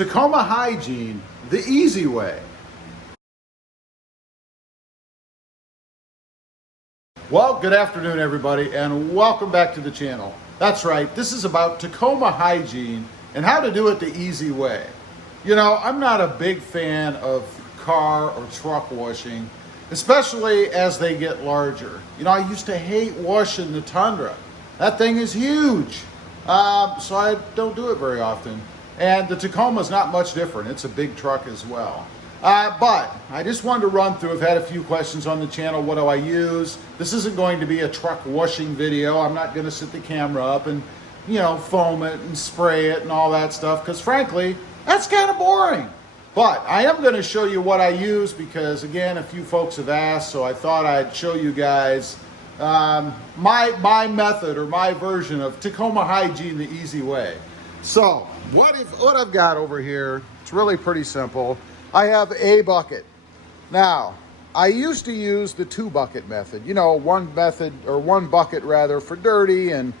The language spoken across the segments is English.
Tacoma Hygiene, the easy way. Well, good afternoon everybody, and welcome back to the channel. That's right, this is about Tacoma Hygiene and how to do it the easy way. You know, I'm not a big fan of car or truck washing, especially as they get larger. You know, I used to hate washing the Tundra. That thing is huge, so I don't do it very often. And the Tacoma is not much different. It's a big truck as well. But I just wanted to run through. I've had a few questions on the channel. What do I use? This isn't going to be a truck washing video. I'm not going to set the camera up and, you know, foam it and spray it and all that stuff, because frankly, that's kind of boring. But I am going to show you what I use because, again, a few folks have asked, so I thought I'd show you guys my method or my version of Tacoma Hygiene the easy way. So what I've got over here, it's really pretty simple. I have a bucket. Now, I used to use the 2-bucket method. You know, one bucket rather for dirty and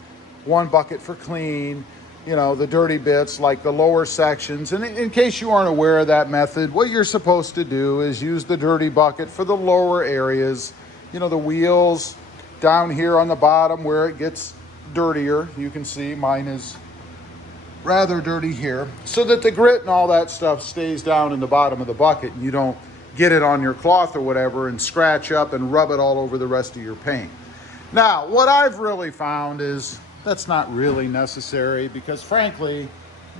1 bucket for clean. You know, the dirty bits like the lower sections. And in case you aren't aware of that method, what you're supposed to do is use the dirty bucket for the lower areas. You know, the wheels down here on the bottom where it gets dirtier. You can see mine is rather dirty here, so that the grit and all that stuff stays down in the bottom of the bucket and you don't get it on your cloth or whatever and scratch up and rub it all over the rest of your paint. Now, what I've really found is that's not really necessary because frankly,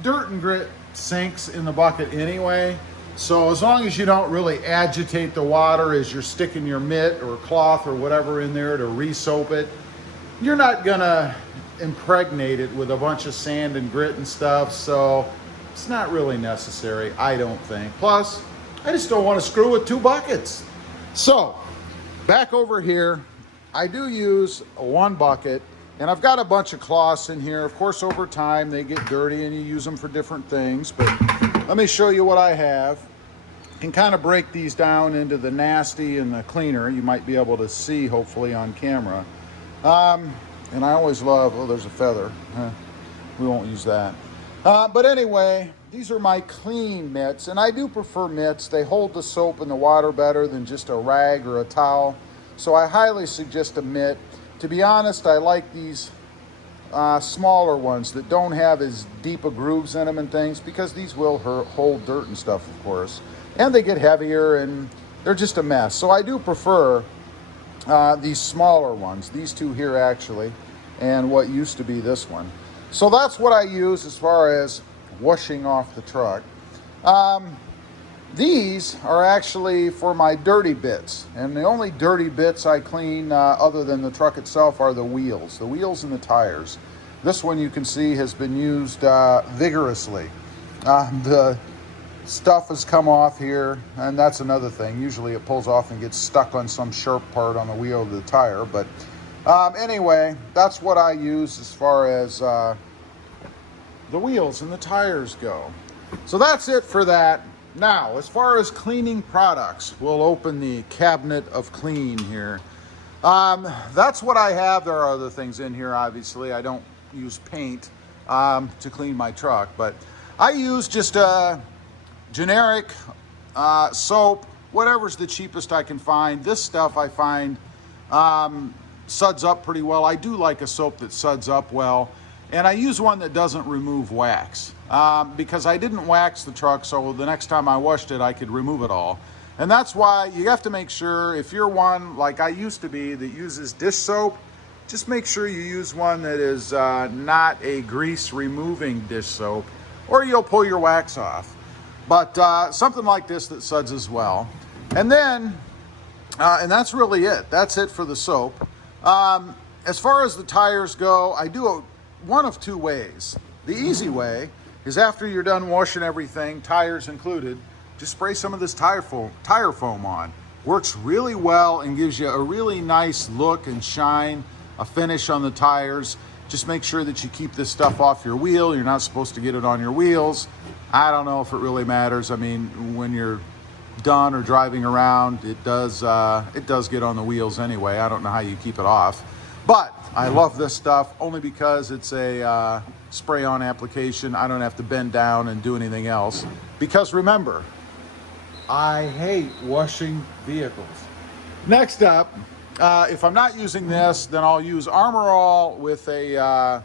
dirt and grit sinks in the bucket anyway. So as long as you don't really agitate the water as you're sticking your mitt or cloth or whatever in there to re-soap it, you're not gonna impregnate it with a bunch of sand and grit and stuff, so it's not really necessary, I don't think. Plus, I just don't want to screw with 2 buckets. So, back over here, I do use 1 bucket, and I've got a bunch of cloths in here. Of course, over time, they get dirty and you use them for different things, but let me show you what I have. You can kind of break these down into the nasty and the cleaner. You might be able to see, hopefully, on camera. And I always love, oh, there's a feather. We won't use that. But anyway, these are my clean mitts, and I do prefer mitts. They hold the soap and the water better than just a rag or a towel. So I highly suggest a mitt. To be honest, I like these smaller ones that don't have as deep a grooves in them and things, because these will hold dirt and stuff, of course. And they get heavier and they're just a mess. So I do prefer these smaller ones, these 2 here actually, and what used to be this one. So that's what I use as far as washing off the truck. These are actually for my dirty bits, and the only dirty bits I clean other than the truck itself are the wheels and the tires. This one you can see has been used vigorously. The stuff has come off here, and that's another thing. Usually it pulls off and gets stuck on some sharp part on the wheel of the tire. But anyway, that's what I use as far as the wheels and the tires go. So that's it for that. Now, as far as cleaning products, we'll open the cabinet of clean here. That's what I have. There are other things in here, obviously. I don't use paint to clean my truck, but I use just generic soap, whatever's the cheapest I can find. This stuff I find suds up pretty well. I do like a soap that suds up well, and I use one that doesn't remove wax because I didn't wax the truck, so the next time I washed it I could remove it all. And that's why you have to make sure, if you're one like I used to be that uses dish soap, just make sure you use one that is not a grease removing dish soap, or you'll pull your wax off. But something like this that suds as well. And then, and that's really it. That's it for the soap. As far as the tires go, I do it one of 2 ways. The easy way is after you're done washing everything, tires included, just spray some of this tire foam on. Works really well and gives you a really nice look and shine, a finish on the tires. Just make sure that you keep this stuff off your wheel. You're not supposed to get it on your wheels. I don't know if it really matters. I mean, when you're done or driving around, it does get on the wheels anyway. I don't know how you keep it off. But I love this stuff only because it's a spray-on application. I don't have to bend down and do anything else. Because remember, I hate washing vehicles. Next up, if I'm not using this, then I'll use Armor All with a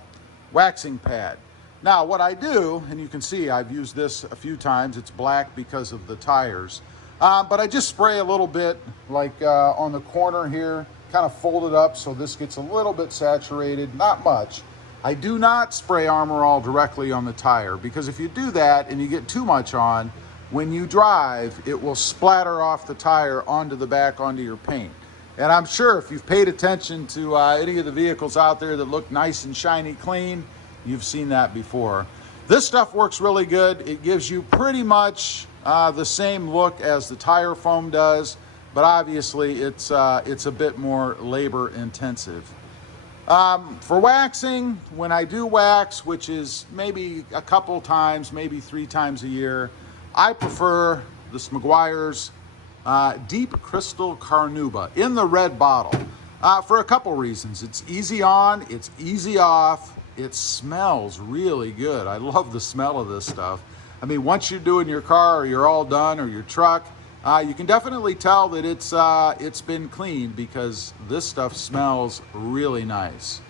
waxing pad. Now what I do, and you can see I've used this a few times, it's black because of the tires, but I just spray a little bit like on the corner here, kind of fold it up so this gets a little bit saturated, not much. I do not spray Armor All directly on the tire, because if you do that and you get too much on, when you drive, it will splatter off the tire onto the back, onto your paint. And I'm sure if you've paid attention to any of the vehicles out there that look nice and shiny clean, you've seen that before. This stuff works really good. It gives you pretty much the same look as the tire foam does, but obviously it's a bit more labor intensive. For waxing, when I do wax, which is maybe a couple times, maybe 3 times a year, I prefer this Meguiar's Deep Crystal Carnauba in the red bottle for a couple reasons. It's easy on, it's easy off, it smells really good. I love the smell of this stuff. I mean, once you're doing your car or you're all done, or your truck, you can definitely tell that it's been cleaned, because this stuff smells really nice.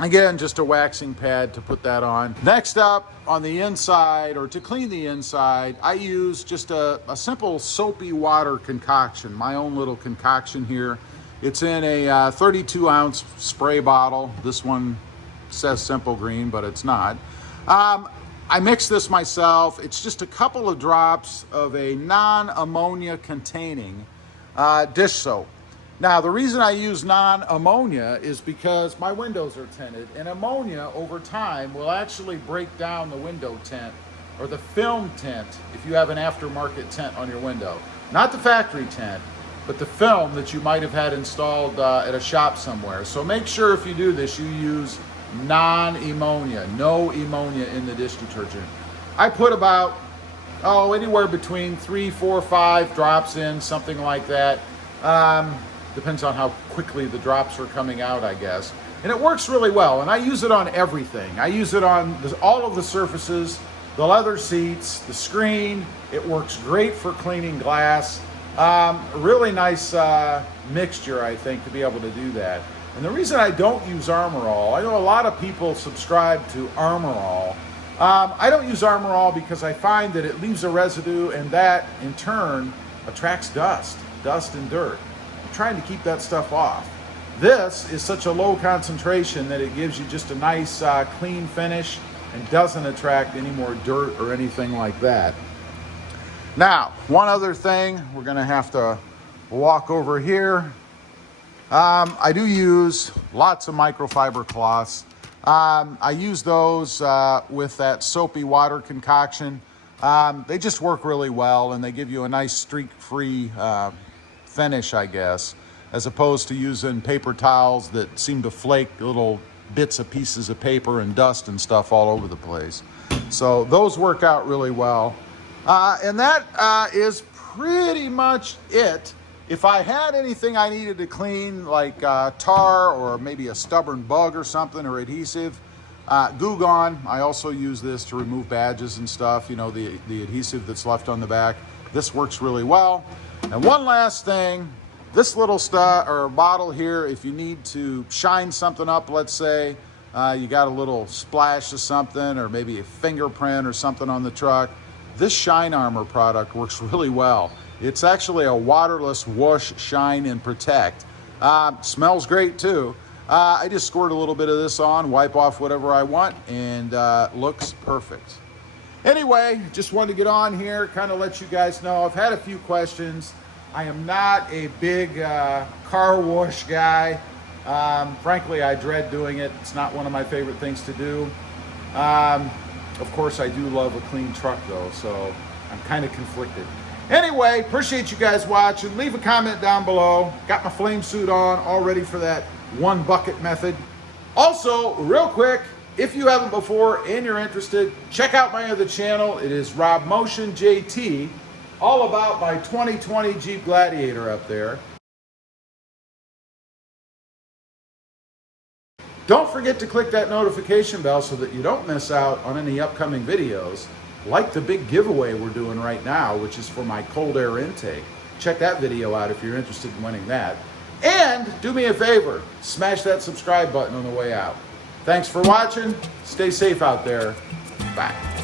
Again, just a waxing pad to put that on. Next up, on the inside, or to clean the inside, I use just a simple soapy water concoction, my own little concoction here. It's in a 32-ounce spray bottle. This one says Simple Green, but it's not. I mix this myself. It's just a couple of drops of a non-ammonia containing dish soap. Now, the reason I use non-ammonia is because my windows are tinted, and ammonia over time will actually break down the window tint, or the film tint, if you have an aftermarket tint on your window. Not the factory tint, but the film that you might have had installed at a shop somewhere. So make sure if you do this, you use non-ammonia, no ammonia in the dish detergent. I put about, anywhere between 3, 4, 5 drops in, something like that. Depends on how quickly the drops are coming out, I guess. And it works really well, and I use it on everything. I use it on all of the surfaces, the leather seats, the screen. It works great for cleaning glass. Really nice mixture, I think, to be able to do that. And the reason I don't use Armor All, I know a lot of people subscribe to Armor All. I don't use Armor All because I find that it leaves a residue, and that in turn attracts dust and dirt. I'm trying to keep that stuff off. This is such a low concentration that it gives you just a nice clean finish and doesn't attract any more dirt or anything like that. Now, one other thing, we're gonna have to walk over here. I do use lots of microfiber cloths. I use those with that soapy water concoction. They just work really well, and they give you a nice streak-free finish, I guess, as opposed to using paper towels that seem to flake little bits of pieces of paper and dust and stuff all over the place. So those work out really well. And that is pretty much it. If I had anything I needed to clean, like tar or maybe a stubborn bug or something, or adhesive, Goo Gone. I also use this to remove badges and stuff, you know, the adhesive that's left on the back. This works really well. And one last thing, this little bottle here, if you need to shine something up, let's say, you got a little splash of something, or maybe a fingerprint or something on the truck, this Shine Armor product works really well. It's actually a waterless wash, shine, and protect. Smells great too. I just squirt a little bit of this on, wipe off whatever I want, and looks perfect. Anyway, just wanted to get on here, kind of let you guys know. I've had a few questions. I am not a big car wash guy. Frankly, I dread doing it. It's not one of my favorite things to do. Of course, I do love a clean truck though, so I'm kind of conflicted. Anyway, appreciate you guys watching. Leave a comment down below. Got my flame suit on, all ready for that one bucket method. Also, real quick, if you haven't before and you're interested, check out my other channel. It is RobMotion JT, all about my 2020 Jeep Gladiator up there. Don't forget to click that notification bell so that you don't miss out on any upcoming videos, like the big giveaway we're doing right now, which is for my cold air intake. Check that video out if you're interested in winning that. And do me a favor, smash that subscribe button on the way out. Thanks for watching. Stay safe out there. Bye.